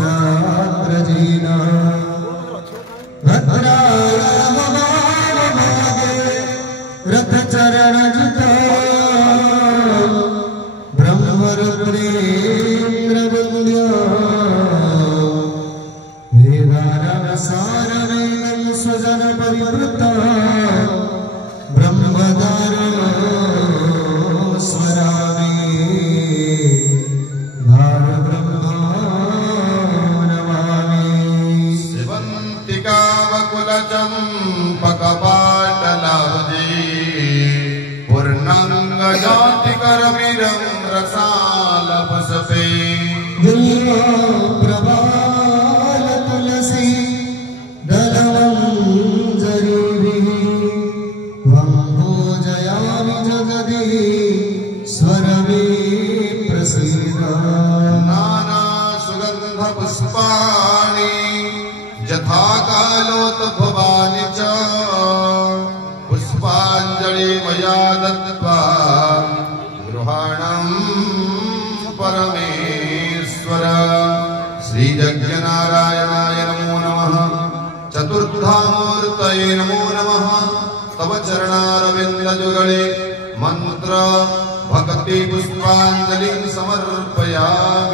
जात्रजीना रथ चरण जुता ब्रह्मरुद्रेन्द्र वन्द्या वेदानां सारमेकं स्वजन परिवृता ब्रह्मदारो स्वरामि धार ब्रह्मा नमामि शिवन्तिकावकुलचम्पकपाटलाब्धे पूर्णाङ्गजातिकरमिरं रसालपसपे प्रभाल तुलसी दलमञ्जरीभिः वम्भोजयामि जगदि स्वरमे प्रसीद नाना सुगन्धपुष्पाणि यथा कालोद्भवानि च पुष्पाञ्जलि मया दत्त्वा गृहाणं परमेश्वर श्रीयज्ञनारायणाय नमो नमः चतुर्धामूर्तये नमो नमः तव चरणारविन्दयुगले मंत्र भक्ति पुष्पाञ्जलिं समर्पयामि।